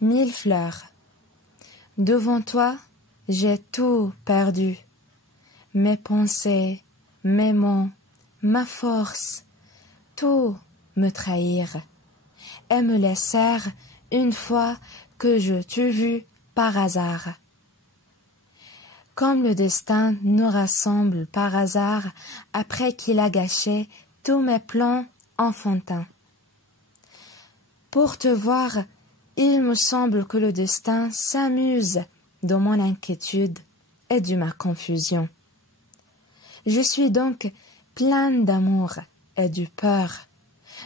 1000 fleurs. Devant toi, j'ai tout perdu. Mes pensées, mes mots, ma force, tout me trahirent et me laissèrent une fois que je t'eus vu par hasard. Comme le destin nous rassemble par hasard après qu'il a gâché tous mes plans enfantins. Pour te voir, il me semble que le destin s'amuse de mon inquiétude et de ma confusion. Je suis donc pleine d'amour et de peur,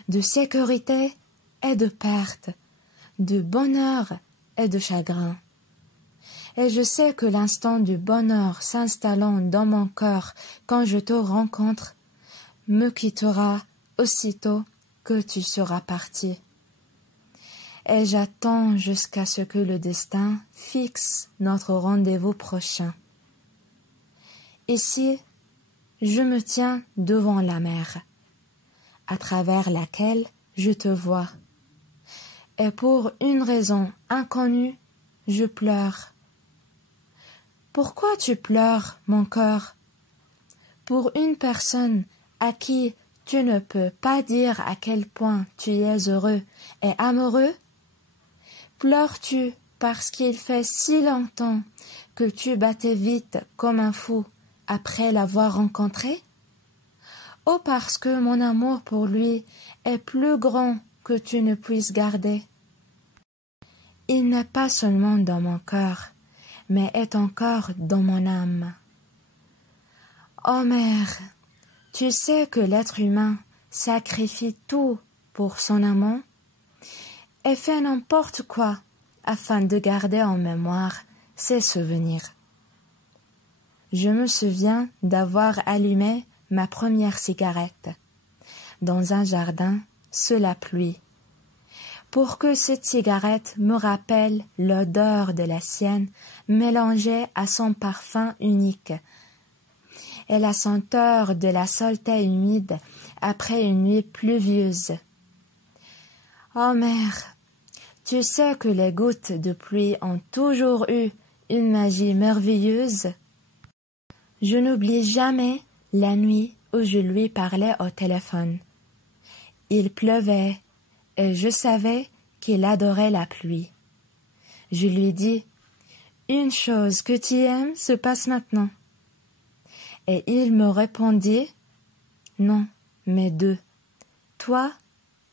de sécurité et de perte, de bonheur et de chagrin. Et je sais que l'instant du bonheur s'installant dans mon cœur quand je te rencontre me quittera aussitôt que tu seras parti. Et j'attends jusqu'à ce que le destin fixe notre rendez-vous prochain. Ici, je me tiens devant la mer, à travers laquelle je te vois. Et pour une raison inconnue, je pleure. Pourquoi tu pleures, mon cœur? Pour une personne à qui tu ne peux pas dire à quel point tu es heureux et amoureux? Pleures-tu parce qu'il fait si longtemps que tu battais vite comme un fou après l'avoir rencontré? Ou parce que mon amour pour lui est plus grand que tu ne puisses garder? Il n'est pas seulement dans mon cœur, mais est encore dans mon âme. Ô mère, tu sais que l'être humain sacrifie tout pour son amant et fait n'importe quoi afin de garder en mémoire ses souvenirs. Je me souviens d'avoir allumé ma première cigarette dans un jardin sous la pluie, pour que cette cigarette me rappelle l'odeur de la sienne mélangée à son parfum unique et la senteur de la saleté humide après une nuit pluvieuse. Oh mère, tu sais que les gouttes de pluie ont toujours eu une magie merveilleuse. Je n'oublie jamais la nuit où je lui parlais au téléphone. Il pleuvait et je savais qu'il adorait la pluie. Je lui dis « Une chose que tu aimes se passe maintenant. » Et il me répondit « Non, mais deux, toi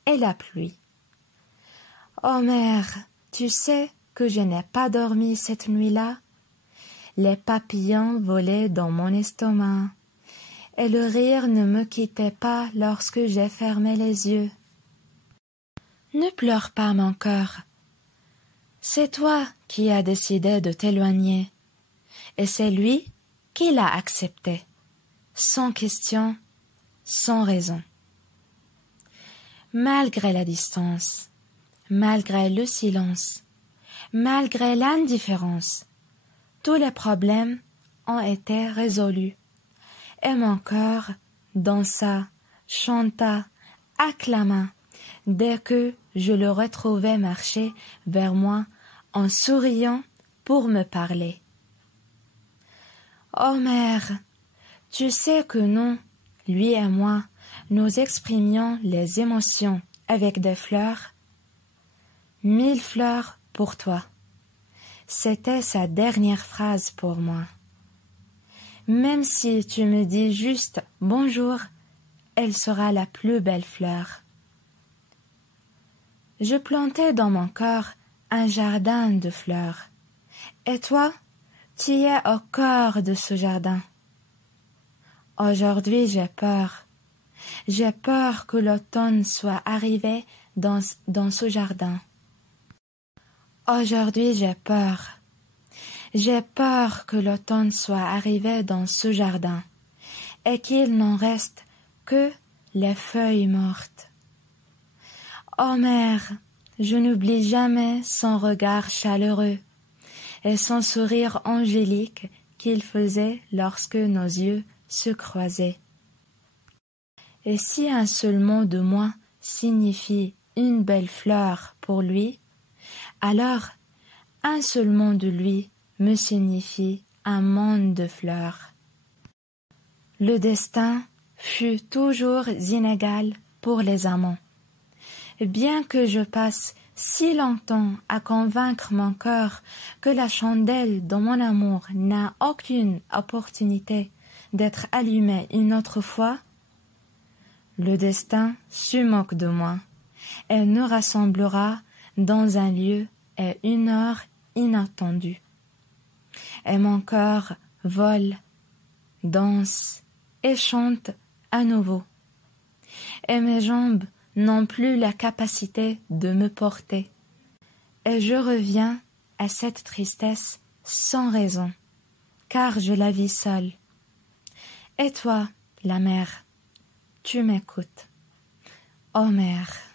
et la pluie. » Oh mère, tu sais que je n'ai pas dormi cette nuit-là. Les papillons volaient dans mon estomac, et le rire ne me quittait pas lorsque j'ai fermé les yeux. Ne pleure pas, mon cœur. C'est toi qui as décidé de t'éloigner, et c'est lui qui l'a accepté, sans question, sans raison. Malgré la distance, malgré le silence, malgré l'indifférence, tous les problèmes ont été résolus, et mon cœur dansa, chanta, acclama, dès que je le retrouvais marcher vers moi en souriant pour me parler. Oh mère, tu sais que nous, lui et moi, nous exprimions les émotions avec des fleurs. 1000 fleurs pour toi. C'était sa dernière phrase pour moi. Même si tu me dis juste bonjour, elle sera la plus belle fleur. Je plantais dans mon cœur un jardin de fleurs. Et toi, tu es au cœur de ce jardin. Aujourd'hui, j'ai peur. J'ai peur que l'automne soit arrivé dans ce jardin. Aujourd'hui, j'ai peur. J'ai peur que l'automne soit arrivé dans ce jardin et qu'il n'en reste que les feuilles mortes. Oh mère, je n'oublie jamais son regard chaleureux et son sourire angélique qu'il faisait lorsque nos yeux se croisaient. Et si un seul mot de moi signifie une belle fleur pour lui, Alors, un seul mot de lui me signifie un monde de fleurs. Le destin fut toujours inégal pour les amants. Bien que je passe si longtemps à convaincre mon cœur que la chandelle de mon amour n'a aucune opportunité d'être allumée une autre fois, le destin se moque de moi et nous rassemblera dans un lieu et une heure inattendue. Et mon cœur vole, danse et chante à nouveau. Et mes jambes n'ont plus la capacité de me porter. Et je reviens à cette tristesse sans raison, car je la vis seule. Et toi, la mer, tu m'écoutes. Ô mer,